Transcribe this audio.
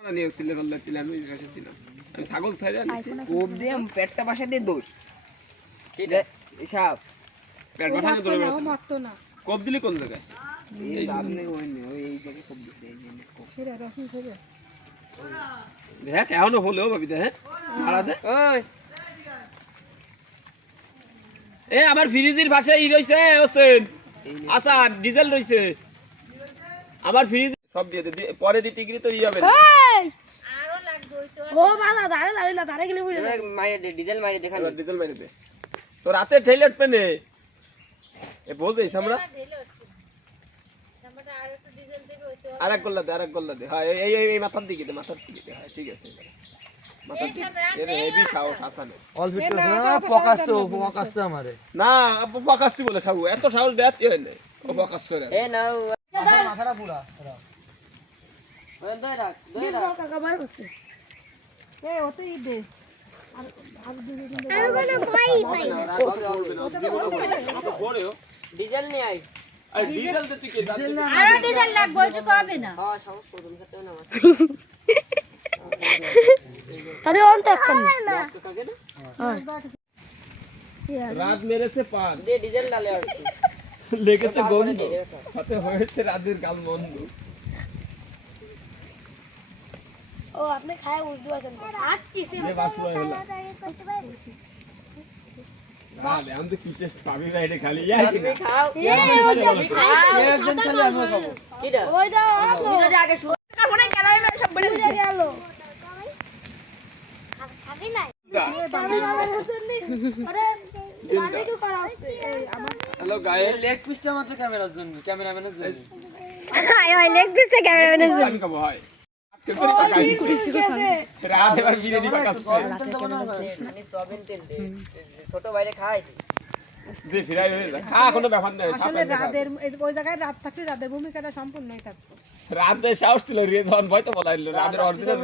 না নিয়ে ছিল বললে তিলাম ওই পাশে ছিল আমি ছাগল ছাইরা নিছি কোপ দিয়ে পেটটা পাশে দিয়ে দোষ সাপ পেট বাসা ধরে ও মারতো না কোপ দিলি কোন জায়গায় এই আপনি ওই এই জায়গায় কোপ দিছে এই যে কোপ সেটা রসুন খাবে দেখ এখনো হলেও ভাবি দেখ মারা দে ওই এ আমার ফ্রিজের পাশে ই রইছে হোসেন আচ্ছা ডিজেল রইছে আমার ফ্রিজ সব দিয়ে দে পরে দিতে গিয়ে তো ই হবে না ও বাবা দাঁড়ে দাঁড়ে না দাঁড়ে গেলে বুঝে মাইরে দে ডিজেল মাইরে দেখা এবার ডিজেল মেরে দে তো রাতে টয়লেট পেনে এ বলছিস আমরা আরেক গোল্লা দে হ্যাঁ এই মাথার দিকে দে হ্যাঁ ঠিক আছে মাথার দিকে এর হেভি সাহস আসানে অল ভিডিও না পকাসতো আমারে না পকাসতি বলে সাহু এত সাহস দেত এ নেই ও পকাসছে রে এ নাও মাথাটা পুরা ওই দই রাখ কাকা বার করছে এ ওতে ই দে ডিজেল নিয়ে আই আর ডিজেল দিতে কি আরো ডিজেল লাগবে ওইটুকু হবে না হ্যাঁ সমস্ত করুন সাথে না তাহলে অন তো এখন রাত মেরেছে পান দে ডিজেল ডালে আর লেগেছে গন্ধ সাথে হয়েছে রাতের গাল বন্ধ ও আপনি খায় বুঝতে পারছেন আজ কিসে যে বাসু হলো আরে আমি তো কি টেস্ট পাবি না এটা খালি ইয়ার কি তুমি খাও একজন খালি আমি খাবো কিডা ওই দাও তুমি যদি আগে শুন কারবনে গ্যালারি মে সব বলে গেল খাবি না আরে বারবিকিউ করা হচ্ছে এই আমার হ্যালো গাইস লেগ পিসটা মাত্র ক্যামেরার জন্য ক্যামেরাম্যানের জন্য আমি খাবো হয় রাত এবার বিরিয়ানি পাকাচ্ছে আমি সবেন তেল দে ছোট বাইরে খাই দে ফিরাই হয়ে যায় কোনো ব্যাপার নাই আসলে রাতের ওই জায়গায় রাত থাকলে রাতের ভূমিকাটা সম্পূর্ণই থাকতো রাতে সাহস ছিল রে ধন ভয় তো বলাইলো রাতের অরিজিনাল